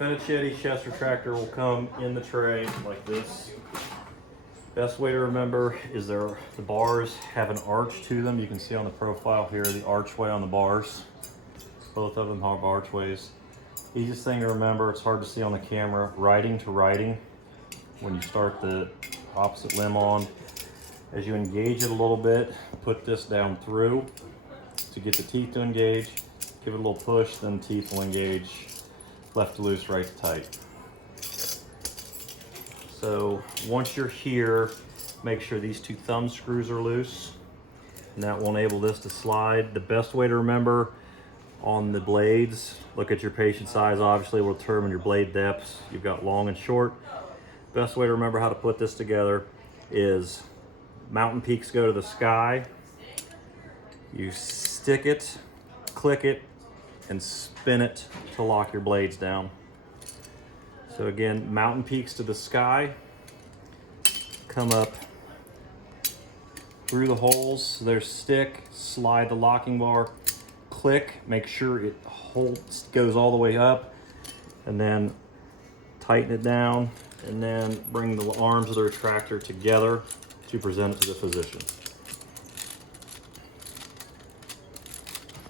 Fettuccine chest retractor will come in the tray like this. Best way to remember is the bars have an arch to them. You can see on the profile here the archway on the bars. Both of them have archways. Easiest thing to remember, it's hard to see on the camera, writing to writing. When you start the opposite limb on, as you engage it a little bit, put this down through to get the teeth to engage. Give it a little push, then teeth will engage. Left to loose, right to tight. So once you're here, make sure these two thumb screws are loose, and that will enable this to slide. The best way to remember on the blades, look at your patient size, obviously will determine your blade depths. You've got long and short. Best way to remember how to put this together is mountain peaks go to the sky. You stick it, click it, and spin it to lock your blades down. So again, mountain peaks to the sky, come up through the holes, there's stick, slide the locking bar, click, make sure it holds, goes all the way up, and then tighten it down, and then bring the arms of the retractor together to present it to the physician.